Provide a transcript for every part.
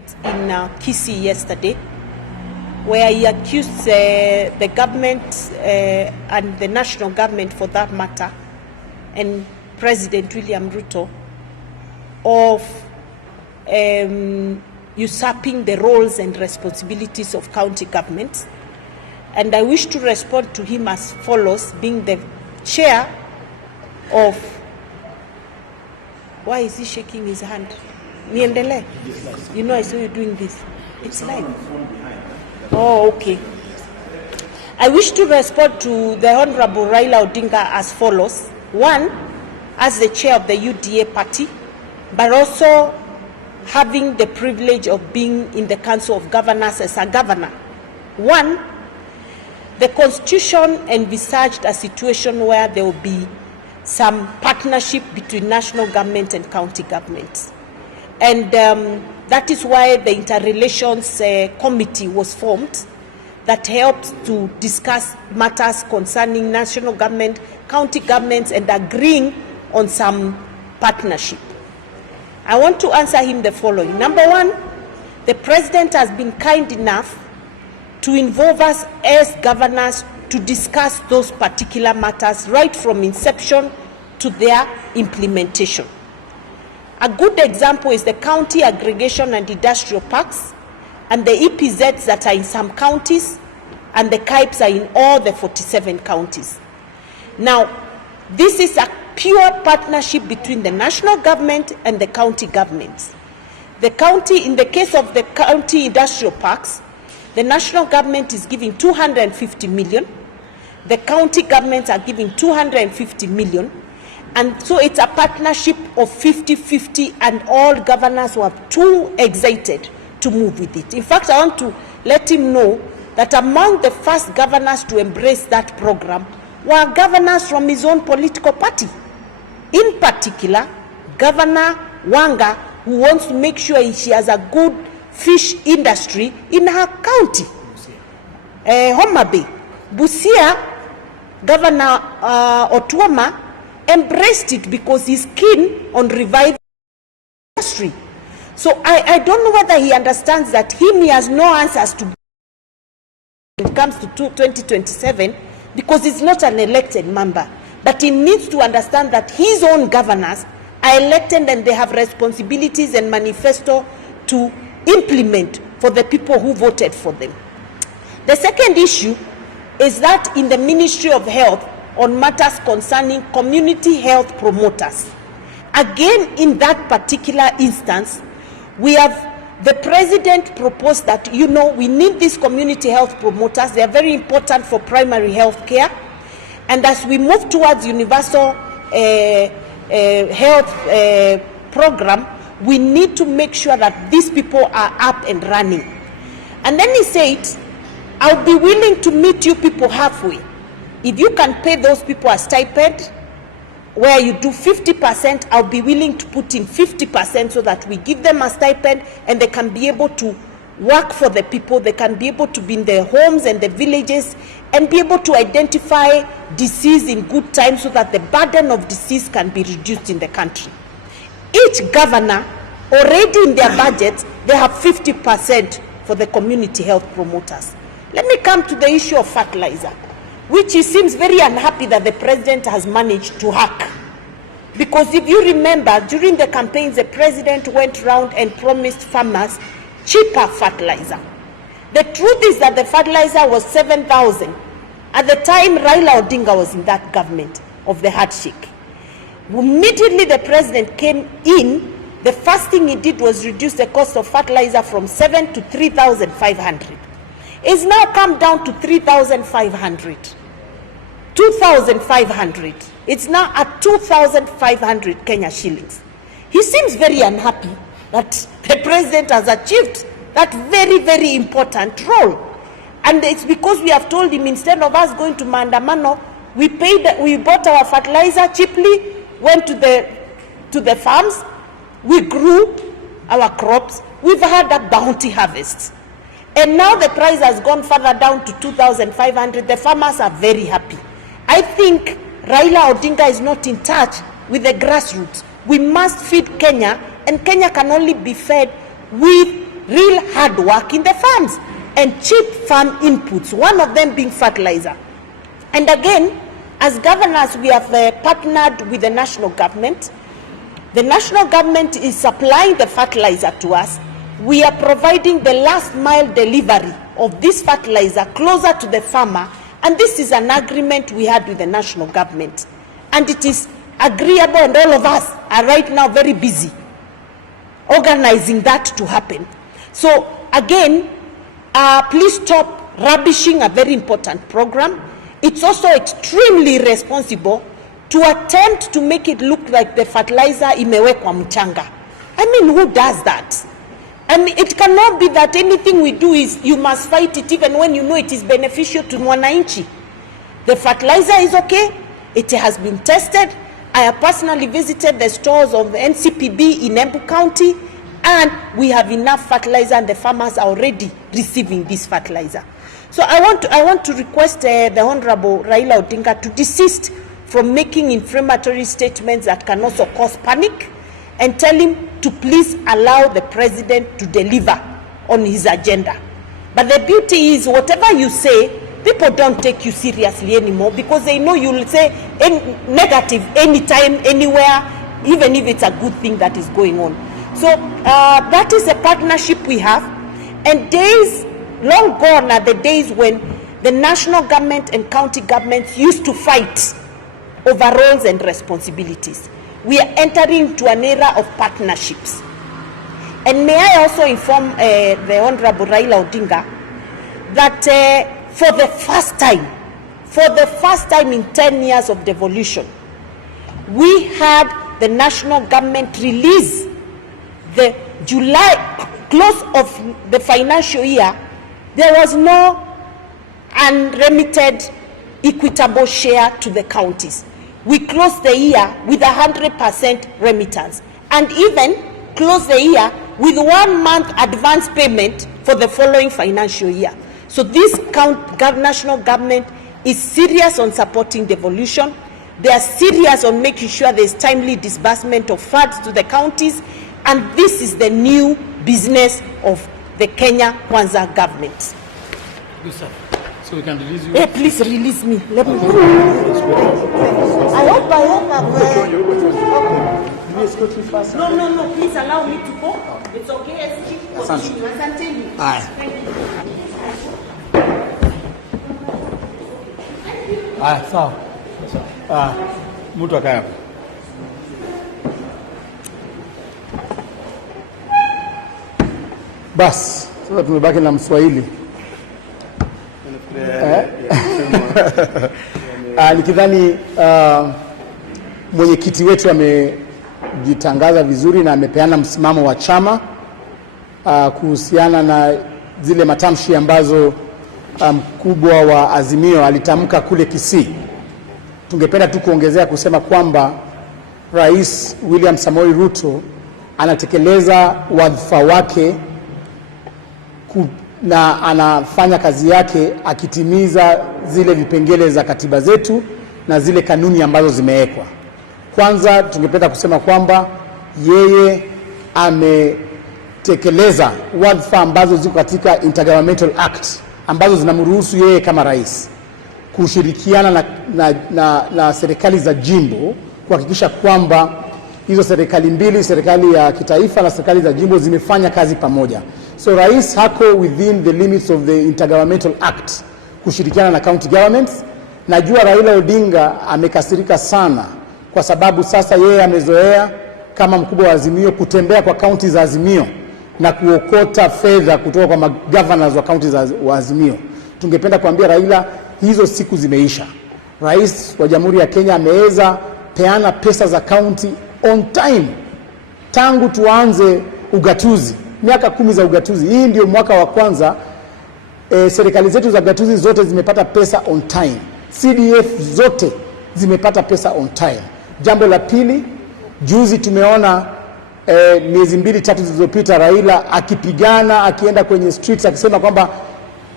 In Kisii yesterday, where he accused the government and the national government for that matter, and President William Ruto, of usurping the roles and responsibilities of county governments. And I wish to respond to him as follows, being the chair of... Why is he shaking his hand? Niendele? You know, I saw you doing this. It's live. Oh, okay. I wish to respond to the Honorable Raila Odinga as follows. One, as the chair of the UDA party, but also having the privilege of being in the Council of Governors as a governor. One, the Constitution envisaged a situation where there will be some partnership between national government and county governments. And that is why the Interrelations Committee was formed that helps to discuss matters concerning national government, county governments, and agreeing on some partnership. I want to answer him the following. Number one, the President has been kind enough to involve us as governors to discuss those particular matters right from inception to their implementation. A good example is the county aggregation and industrial parks and the EPZs that are in some counties, and the KIPES are in all the 47 counties. Now, this is a pure partnership between the national government and the county governments. The county, in the case of the county industrial parks, the national government is giving 250 million, the county governments are giving 250 million, and so it's a partnership of 50-50, and all governors were too excited to move with it. In fact, I want to let him know that among the first governors to embrace that program were governors from his own political party. In particular, Governor Wanga, who wants to make sure she has a good fish industry in her county. Homa Bay. Busia, Governor Otuoma embraced it because he's keen on reviving the industry. So I don't know whether he understands that he has no answers to when it comes to 2027, because he's not an elected member. But he needs to understand that his own governors are elected and they have responsibilities and manifesto to implement for the people who voted for them. The second issue is that in the Ministry of Health, on matters concerning community health promoters. Again, in that particular instance, we have the President proposed that, you know, we need these community health promoters. They are very important for primary health care. And as we move towards universal health program, we need to make sure that these people are up and running. And then he said, I'll be willing to meet you people halfway. If you can pay those people a stipend, where you do 50%, I'll be willing to put in 50% so that we give them a stipend and they can be able to work for the people, they can be able to be in their homes and the villages and be able to identify disease in good time so that the burden of disease can be reduced in the country. Each governor, already in their budget, they have 50% for the community health promoters. Let me come to the issue of fertilizer, which he seems very unhappy that the President has managed to hack. Because if you remember, during the campaigns, the President went around and promised farmers cheaper fertilizer. The truth is that the fertilizer was 7,000 at the time Raila Odinga was in that government of the handshake. Immediately the President came in, the first thing he did was reduce the cost of fertilizer from 7 to 3,500. It's now come down to 3,500. 2,500. It's now at 2,500 Kenya shillings. He seems very unhappy that the President has achieved that very, very important role. And it's because we have told him, instead of us going to Maandamano, we bought our fertilizer cheaply, went to the farms, we grew our crops, we've had a bounty harvest. And now the price has gone further down to 2,500. The farmers are very happy. I think Raila Odinga is not in touch with the grassroots. We must feed Kenya, and Kenya can only be fed with real hard work in the farms and cheap farm inputs, one of them being fertilizer. And again, as governors, we have partnered with the national government. The national government is supplying the fertilizer to us. We are providing the last mile delivery of this fertilizer closer to the farmer, and this is an agreement we had with the national government. And it is agreeable, and all of us are right now very busy organizing that to happen. So again, please stop rubbishing a very important program. It's also extremely responsible to attempt to make it look like the fertilizer imewekwa mchanga. I mean, who does that? And it cannot be that anything we do is you must fight it even when you know it is beneficial to mwananchi. The fertilizer is okay. It has been tested. I have personally visited the stores of the NCPB in Embu County, and we have enough fertilizer, and the farmers are already receiving this fertilizer. So I want to request the Honorable Raila Odinga to desist from making inflammatory statements that can also cause panic, and tell him to please allow the president to deliver on his agenda. But the beauty is, whatever you say, people don't take you seriously anymore, because they know you'll say negative anytime, anywhere, even if it's a good thing that is going on. So that is a partnership we have, and days long gone are the days when the national government and county governments used to fight over roles and responsibilities. We are entering into an era of partnerships. And may I also inform the Honorable Raila Odinga that for the first time in 10 years of devolution, we had the national government release the July close of the financial year. There was no unremitted equitable share to the counties. We closed the year with 100% remittance, and even closed the year with 1 month advance payment for the following financial year. So this national government is serious on supporting devolution. They are serious on making sure there is timely disbursement of funds to the counties, and this is the new business of the Kenya Kwanza government. Good, sir. So we can release you? Hey, please release me. Let me go. I hope I've... No, please allow me to go. It's okay. Continue. Asante. Sawa. Mtu akae hapo. Bas, sasa tumebaki na Mswahili. Nikidhani mwenyekiti wetu amejitangaza vizuri na amepeana msimamo wa chama kuhusiana na zile matamshi ambazo mkubwa wa Azimio alitamka kule Kisii. Tungependa tu kuongezea kusema kwamba Rais William Samoei Ruto anatekeleza wadhifa wake na anafanya kazi yake akitimiza zile vipengele za katiba zetu na zile kanuni ambazo zimewekwa. Kwanza tungependa kusema kwamba yeye ametekeleza wadhifa ambazo ziko katika Intergovernmental Act ambazo zinamruhusu yeye kama rais kushirikiana na serikali za jimbo kuhakikisha kwamba hizo serikali mbili, serikali ya kitaifa na serikali za jimbo, zimefanya kazi pamoja. So rais hako within the limits of the Intergovernmental Act kushirikiana na county governments. Najua Raila Odinga amekasirika sana kwa sababu sasa yeye amezoea kama mkubwa wa Azimio kutembea kwa county za Azimio na kuokota fedha kutoka kwa governors wa county za Azimio. Tungependa kuambia Raila, hizo siku zimeisha. Rais wa Jamhuri ya Kenya ameweza peana pesa za county on time. Tangu tuanze ugatuzi, miaka 10 za ugatuzi, hii ndio mwaka wa kwanza serikali zetu za gatuzi zote zimepata pesa on time. CDF zote zimepata pesa on time. Jambo la pili, juzi tumeona miezi 2-3 zilizopita Raila akipigana, akienda kwenye streets akisema kwamba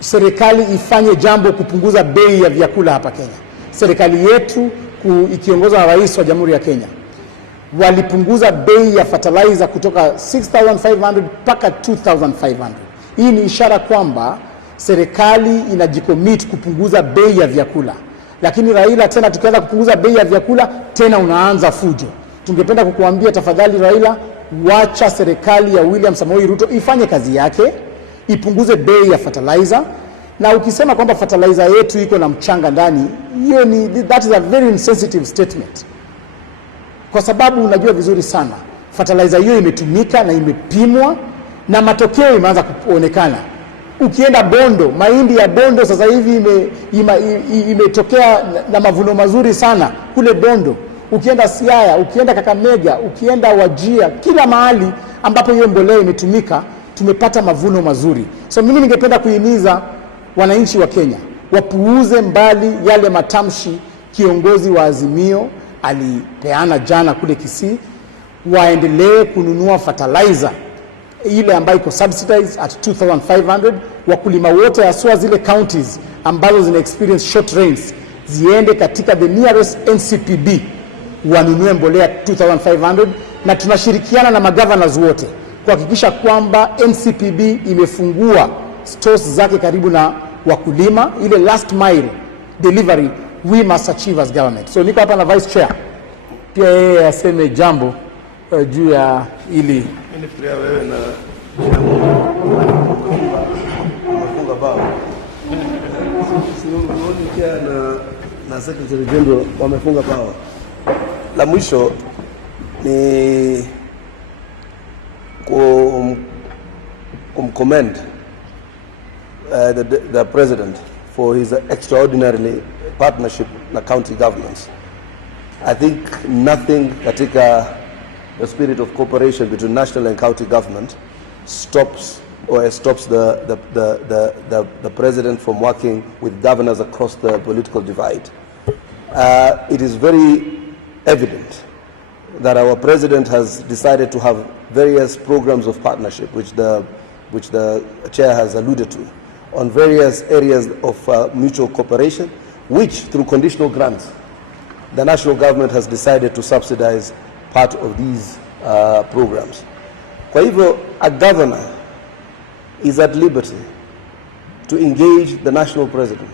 serikali ifanye jambo kupunguza bei ya vyakula hapa Kenya. Serikali yetu ikiongozwa na rais wa Jamhuri ya Kenya walipunguza bei ya fertilizer kutoka 6,500 mpaka 2,500. Hii ni ishara kwamba serikali inajicommit kupunguza bei ya vyakula. Lakini Raila, tena tukianza kupunguza bei ya vyakula, tena unaanza fujo. Tungependa kukuambia tafadhali Raila, wacha serikali ya William Samoei Ruto ifanye kazi yake, ipunguze bei ya fertilizer. Na ukisema kwamba fertilizer yetu iko na mchanga ndani, that is a very insensitive statement. Kwa sababu unajua vizuri sana fertilizer hiyo imetumika na imepimwa na matokeo imeanza kuonekana. Ukienda Bondo, mahindi ya Bondo sasa hivi imetokea na mavuno mazuri sana kule Bondo. Ukienda Siaya, ukienda Kakamega, ukienda Wajia, kila mahali ambapo hiyo mbolea imetumika tumepata mavuno mazuri. So mimi ningependa kuhimiza wananchi wa Kenya wapuuze mbali yale matamshi kiongozi wa Azimio alipeana jana kule Kisii, waendelee kununua fertilizer ile ambayo iko subsidized at 2,500. Wakulima wote haswa zile counties ambazo zina experience short rains ziende katika the nearest NCPB wanunue mbolea 2,500, na tunashirikiana na magovernors wote kuhakikisha kwamba NCPB imefungua stores zake karibu na wakulima. Ile last mile delivery we must achieve as government. So niko hapa na vice chair pia yeye aseme jambo juu ya ili pia wewe na unafunga bao. Sioni pia na Secretary General wamefunga bao. La mwisho ni commend the president for his extraordinary partnership na county governments. I think nothing katika the spirit of cooperation between national and county government stops the president from working with governors across the political divide. It is very evident that our president has decided to have various programs of partnership, which the chair has alluded to, on various areas of mutual cooperation, which through conditional grants, the national government has decided to subsidize part of these programs. Kwa hivyo, a governor is at liberty to engage the national president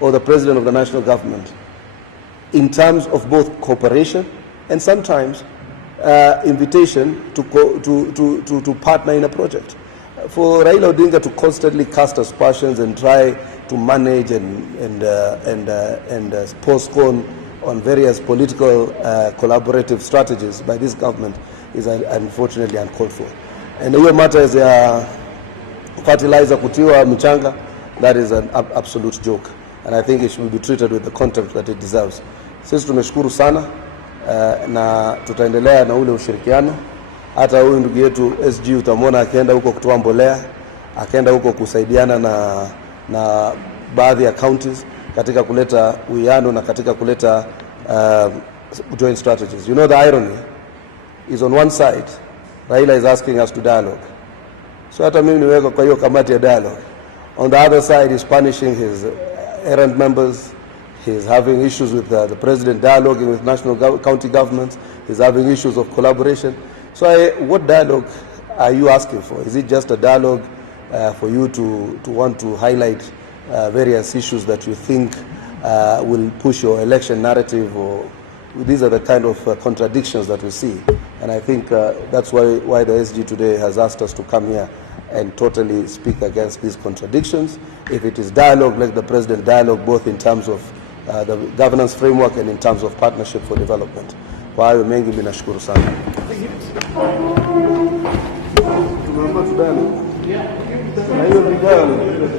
or the president of the national government in terms of both cooperation and sometimes invitation to partner in a project. For Raila Odinga to constantly cast aspersions and try to manage and postpone on various political collaborative strategies by this government is unfortunately uncalled for. And hiyo matters ya fertilizer kutiwa mchanga, that is an absolute joke, and I think it should be treated with the contempt that it deserves. Sisi tumeshukuru sana na tutaendelea na ule ushirikiano. Hata huyu ndugu yetu SG utamwona akienda huko kutoa mbolea, akaenda huko kusaidiana na baadhi ya counties katika kuleta uwiano na katika kuleta joint strategies. You know, the irony is on one side Raila is asking us to dialogue. So hata mimi niweka kwa hiyo kamati ya dialogue. On the other side is punishing his errand members. He's having issues with the president dialoguing with national county governments. He's having issues of collaboration. So what dialogue are you asking for? Is it just a dialogue for you to want to highlight various issues that you think will push your election narrative? Or these are the kind of contradictions that we see. And I think that's why the SG today has asked us to come here and totally speak against these contradictions. If it is dialogue, let the president dialogue both in terms of the governance framework and in terms of partnership for development. Kwa hayo mengi mimi nashukuru sana. Tunaomba tu dialogue. Na hiyo dialogue